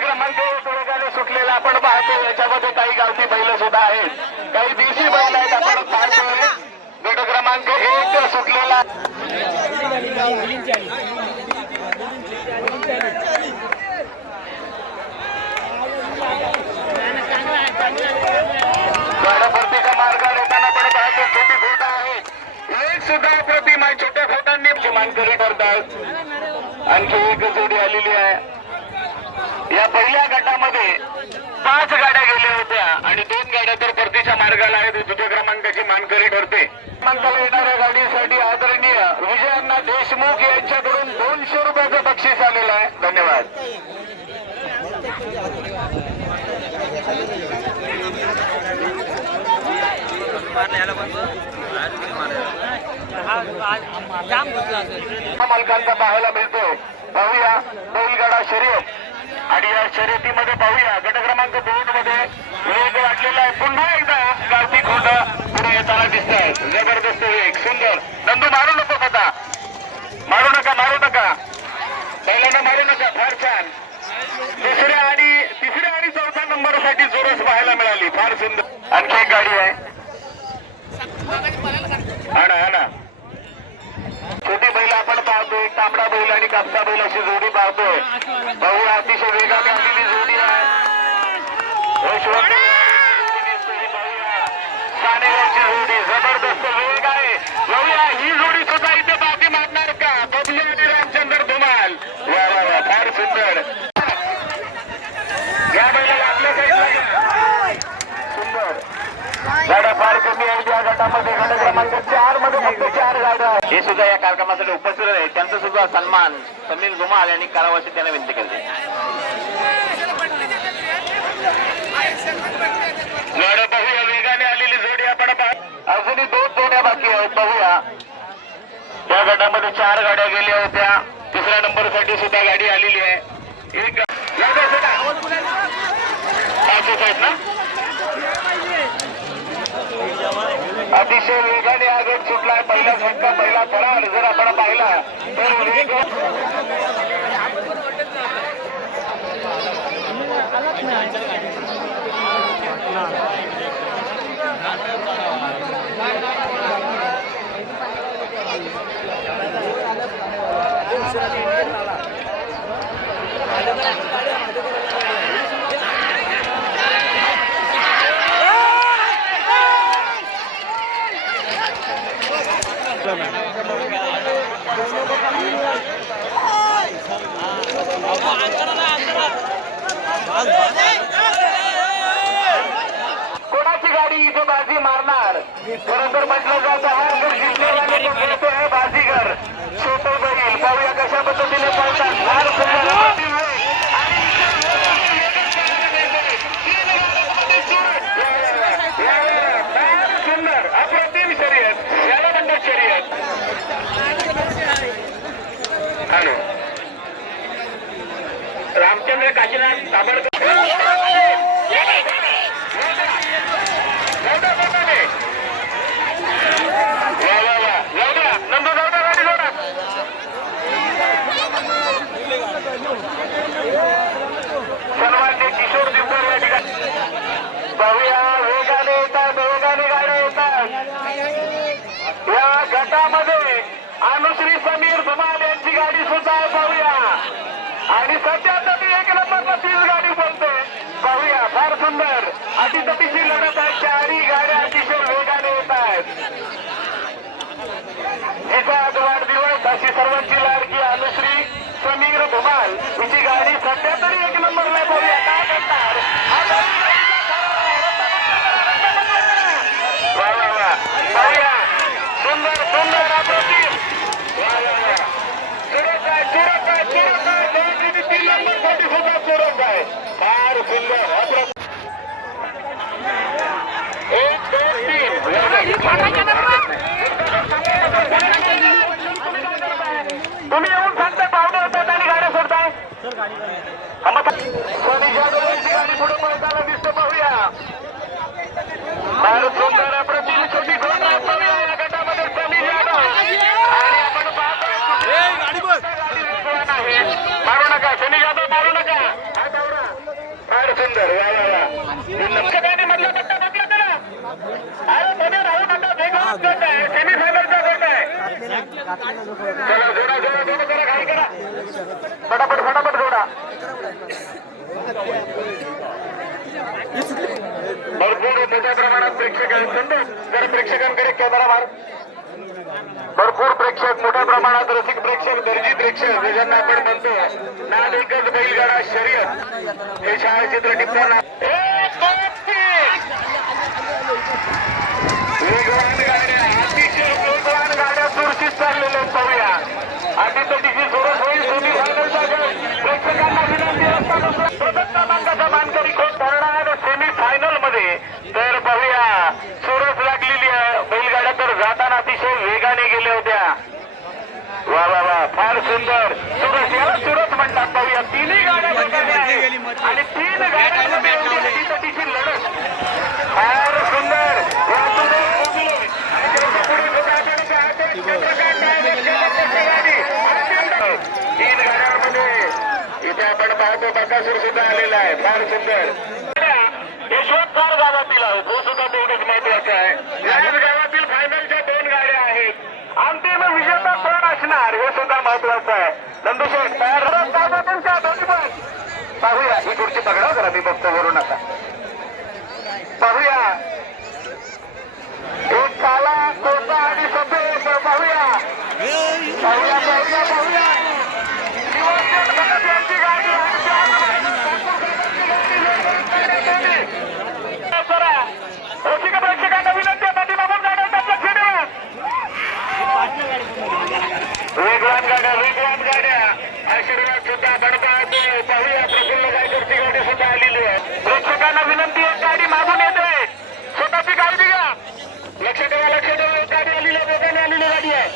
क्रमांक सुटलेला आपण पाहतो याच्यामध्ये काही गावठी बैल सुद्धा आहेत. काही देशी बैल आहेत आपण पाहतोय गट क्रमांक एक सुटलेला गाड्या परतीच्या मार्गावर येताना पण पाहतो छोटी फोट आहे एक सुद्धा प्रतिमा आहे. छोट्या फोटांनी मानकरी आणखी एक जोडी आलेली आहे. या पहिल्या गटामध्ये पाच गाड्या गेल्या होत्या. जाम घुसला असेल. मालकांचा पाहायला मिळतोय पाहूया बैलगाडा शर्यत. आणि या शर्यतीमध्ये पाहूया गट क्रमांक दोन मध्ये वेग वाढलेला आहे. पुन्हा एकदा गावठी खोंड पुढे येताना दिसत आहेत जबरदस्त वेग. सुंदर. नंदू मारू नको आता मारू नका मारू नका. बैलांना मारू नका. फार छान. तिसऱ्या आणि तिसऱ्या आणि चौथ्या नंबरसाठी जोरस पाहायला मिळाली. फार सुंदर. आणखी एक गाडी आहे. आपण पाहतोय तांबडा बैल आणि कापसा बैल अशी जोडी पाहतोय. भाऊ अतिशय वेगाने आलेली जोडी आहे. यशवंत जोडी जोडी जबरदस्त वेग आहे. बघूया ही जोडी सुद्धा इथे बाकी मारणार का? बबली आणि रामचंद्र धुमाल. वा वा वा फार सुंदर. या बैलाला आपल्या काही सुंदर. गाड्या फार कमी आहे. या गटामध्ये गट क्रमांक चार हे सुद्धा या कार्यक्रमासाठी उपस्थित आहेत. त्यांचा सुद्धा सन्मान समीर धुमाल यांनी करावा अशी त्यांना विनंती केली गाड्या पाहूया वेगाने आलेली जोडी आपण अजूनही दोन जोड्या बाकी आहेत पाहूया त्या गटामध्ये चार गाड्या गेल्या होत्या. तिसऱ्या नंबरसाठी सुद्धा गाडी आलेली आहे. एक. पाचच आहेत ना? अतिशय वेगाने आगत सुटलाय. पहिला झटका पहिला फरार. जर आपण पाहिला तर कोणाची गाडी इथे बाजी मारणार? खरंतर म्हटलं जात आहे जर आहे बाजीगर. छोटे बैल पाहूया कशा पद्धतीने पळतात फार सुंदर अप्रतिम वेग. आणि या, या, या, फार सुंदर अप्रतिम शर्यत याला म्हणतात शर्यत हॅलो रामचंद्र काशीनाथ ताबडतोब जाऊ द्या, जाऊ द्या. वा, वा, वा. जाऊ द्या. नंदू जाऊ द्या, गाडी जाऊ द्या. सन्माननीय किशोर दिवकर या ठिकाणी पाहूया वेगाने येतात वेगाने गाड्या येतात या मध्ये अनुश्री समीर धुमाल यांची गाडी सुद्धा पाहूया. आणि सध्या तरी एक नंबरला तीच गाडी बोलते पाहूया फार सुंदर. अतितटीची लढत आहे चारही गाड्या अतिशय वेगाने येत आहेत. जिचा आज वाढदिवस अशी सर्वांची लाडकी अनुश्री तुम्ही येऊन सांगता पावडे होतात आणि गाड्या सोडताय. गाडी पुढे पळताना दिसतो पाहूया भारत सोडणाऱ्या प्रति छोटी गटामध्ये सनी जाधव आणि आपण पाहतोय मारू नका सनी जाधव मारू नका सुंदर वा वा वा. नक्षकाने मधला पट्टा बदला करा अरे मध्ये राहू नका वेगळाच गट आहे गट आहे. चला जोडा जोडा जोडा करा करा. फटाफट फटाफट जोडा. भरपूर मोठ्या प्रमाणात प्रेक्षकांकडे जर प्रेक्षकांकडे कॅमेरा मार भरपूर प्रेक्षक मोठ्या प्रमाणात रसिक प्रेक्षक दर्जी प्रेक्षक ज्यांना आपण म्हणतो नाद एकच बैलगाडा शर्यत. हे छायाचित्र टिपताना एक, दोन, तीन. वेगवान गाड्या अतिशय वेगवान गाड्या सुरक्षित चाललेल्या आहेत पाहूया अटीतटीची सुरस होईल सेमी फायनलचा खेळ प्रेक्षकांना विनंती असताना प्रथम क्रमांकाचा मानकरी खोट ठरणार सेमी फायनलमध्ये तर पाहूया सुरस लागलेली आहे बैलगाड्या तर जाताना अतिशय वेगाने गेल्या होत्या वा वा वा फार सुंदर सुरस याला सुरस म्हणतात पाहूया तिन्ही गाड्या वेगाने आहेत आणि तीन गाड्यांमध्ये एवढी अटीतटीची लढत फार सुंदर वासुदेव मोगले. आणि त्याच्या पुढे सुद्धा आपण पाहतो चंद्रकांत डायरेक्ट केलं गाडी. अत्यंत. तीन गाड्यांमध्ये इथे आपण पाहतो बकासूर सुद्धा आलेला आहे. फार सुंदर. यशवंतपूर गावातील आहे. तो सुद्धा तेवढंच महत्वाचं आहे. याच गावातील फायनलच्या दोन गाड्या आहेत. अंतिम विजेता कोण असणार? हे सुद्धा महत्वाचं आहे. नंदुशेठ तयार तुमच्या दोन्ही पण. पाहूया. ही खुर्ची पकडा जरा मी बघतो वरून आता. पाहूया. एक काला कोणता आणि सफेद. पाहूया. पाहूया पाहूया पाहूया. लक्ष ठेवा लक्ष ठेवा गाडीला लिहिलं गाडीला गाडी आहे